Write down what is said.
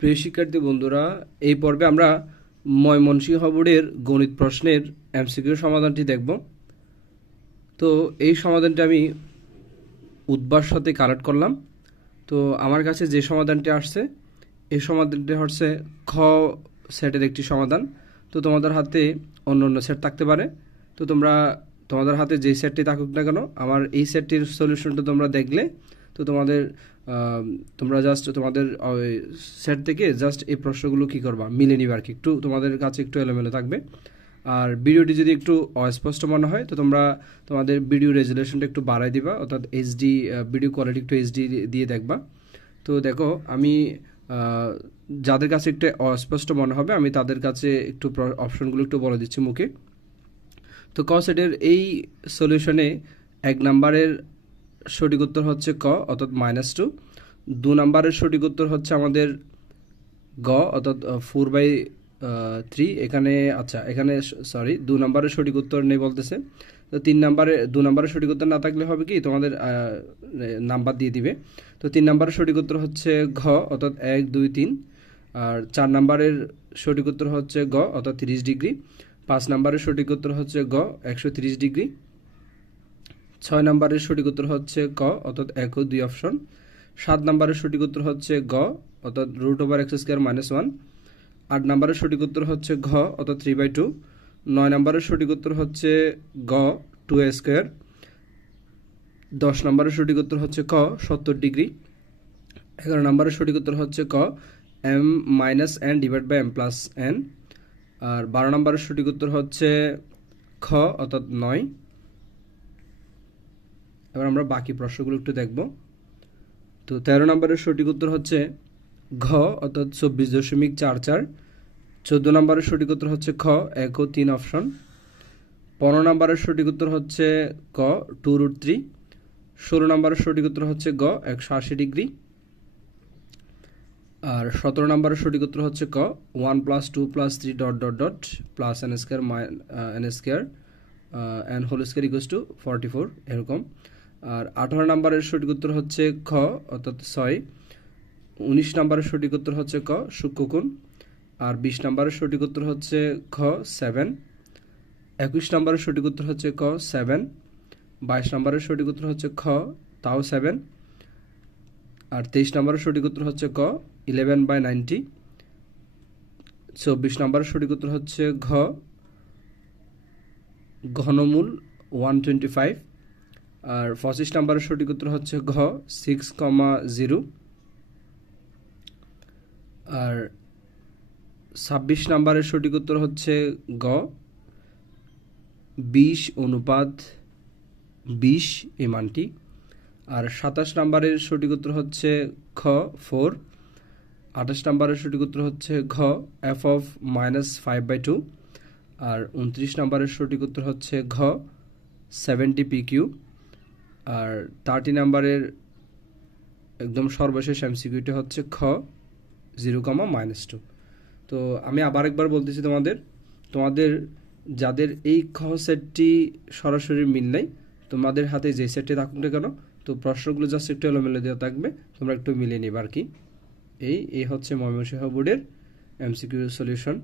প্রিয় শিক্ষার্থী বন্ধুরা, এই পর্বে আমরা ময়মনসিংহ বোর্ডের গণিত প্রশ্নের এমসিকিউ সমাধানটি দেখব। তো এই সমাধানটি আমি উদ্ভার সাথে কালেক্ট করলাম। তো আমার কাছে যে সমাধানটি আসছে এই সমাধানটি হচ্ছে খ সেটের একটি সমাধান। তো তোমাদের হাতে অন্য অন্য সেট থাকতে পারে। তো তোমাদের হাতে যে সেটটি থাকুক না কেন, আমার এই সেটটির সলিউশনটা তোমরা দেখলে তো তোমরা জাস্ট তোমাদের সেট থেকে জাস্ট এই প্রশ্নগুলো কী করবা, মিলে নিবে আর কি। একটু তোমাদের কাছে একটু এলোমেলো থাকবে। আর ভিডিওটি যদি একটু অস্পষ্ট মনে হয় তো তোমাদের ভিডিও রেজুলেশনটা একটু বাড়াই দিবা, অর্থাৎ এইচডি ভিডিও কোয়ালিটি একটু এইচডি দিয়ে দেখবা। তো দেখো, আমি যাদের কাছে একটু অস্পষ্ট মনে হবে আমি তাদের কাছে একটু অপশনগুলো একটু বলে দিচ্ছি মুখে। তো ক সেটের এই সলিউশনে 1 নম্বরের সঠিক উত্তর হচ্ছে ক, অর্থাৎ -2। 2 নম্বরের সঠিক উত্তর হচ্ছে আমাদের গ, অর্থাৎ 4/3। এখানে সরি, 2 নম্বরের সঠিক উত্তর নেই বলতেছে। তো 2 নম্বরের সঠিক উত্তর না থাকলে হবে কি, তোমাদের নাম্বার দিয়ে দিবে। তো 3 নম্বরের সঠিক উত্তর হচ্ছে ঘ, অর্থাৎ 1, 2, 3। আর 4 নম্বরের সঠিক উত্তর হচ্ছে গ, অর্থাৎ 30 ডিগ্রি। 5 নম্বরের সঠিক উত্তর হচ্ছে গ, 130 ডিগ্রি। 6 নম্বরের সঠিক উত্তর হচ্ছে ক, অর্থাৎ 1 ও 2 অপশন। 7 নম্বরের সঠিক উত্তর হচ্ছে গ, অর্থাৎ √x² -1। 8 নম্বরের সঠিক উত্তর হচ্ছে ঘ, অর্থাৎ 3/2। 9 নম্বরের সঠিক উত্তর হচ্ছে গ, 2a²। 10 নম্বরের সঠিক উত্তর হচ্ছে ক, 70 ডিগ্রি। 11 নম্বরের সঠিক উত্তর হচ্ছে ক, m-n/m+n। আর 12 নম্বরের সঠিক উত্তর হচ্ছে খ, অর্থাৎ 9। এবার আমরা বাকি প্রশ্নগুলো একটু দেখব। তো 13 নম্বরের সঠিক উত্তর হচ্ছে ঘ, অর্থাৎ 24.44। 14 নম্বরের সঠিক উত্তর হচ্ছে খ, 1 ও 3 অপশন। 15 নম্বরের সঠিক উত্তর হচ্ছে ক, 2√3। 16 নম্বরের সঠিক উত্তর হচ্ছে গ, 180 ডিগ্রি। আর 17 নম্বরের সঠিক উত্তর হচ্ছে ক, 1 + 2 + 3 ... n² n হোল স্কয়ার = 44 এরকম। আর 18 নম্বরের সঠিক উত্তর হচ্ছে খ, অর্থাৎ 6। 19 নম্বরের সঠিক উত্তর হচ্ছে ক, সূক্ষ্মকোণ। আর 20 নম্বরের সঠিক উত্তর হচ্ছে খ, 7। 21 নম্বরের সঠিক উত্তর হচ্ছে ক, 7। 22 নম্বরের সঠিক উত্তর হচ্ছে খ, তাও 7। আর 23 নম্বরের সঠিক উত্তর হচ্ছে ক, 11/90। 24 নম্বরের সঠিক উত্তর হচ্ছে ঘ, ঘনমূল 125। আর 25 নম্বরের সঠিক উত্তর হচ্ছে ঘ, 6,0। আর 26 নম্বরের সঠিক উত্তর হচ্ছে গ, 20:20 এই মানটি। আর 27 নম্বরের সঠিক উত্তর হচ্ছে খ, 4। 28 নম্বরের সঠিক উত্তর হচ্ছে ঘ, f(-5/2)। আর 29 নম্বরের সঠিক উত্তর হচ্ছে ঘ, 70pq। আর 30 নম্বরের একদম সর্বশেষ এমসিকিউটি হচ্ছে খ, 0,-2। তো আমি আবার একবার বলতেছি, তোমাদের যাদের এই খ সেটটি সরাসরি মিল নেই, তোমাদের হাতে যে সেটটি থাকুক না কেন, তো প্রশ্নগুলো জাস্ট একটু এলোমেলো দেওয়া থাকবে, তোমরা একটু মিলিয়ে নিবা আর কি। এই হচ্ছে ময়মনসিংহ বোর্ডের এমসিকিউ সলিউশন।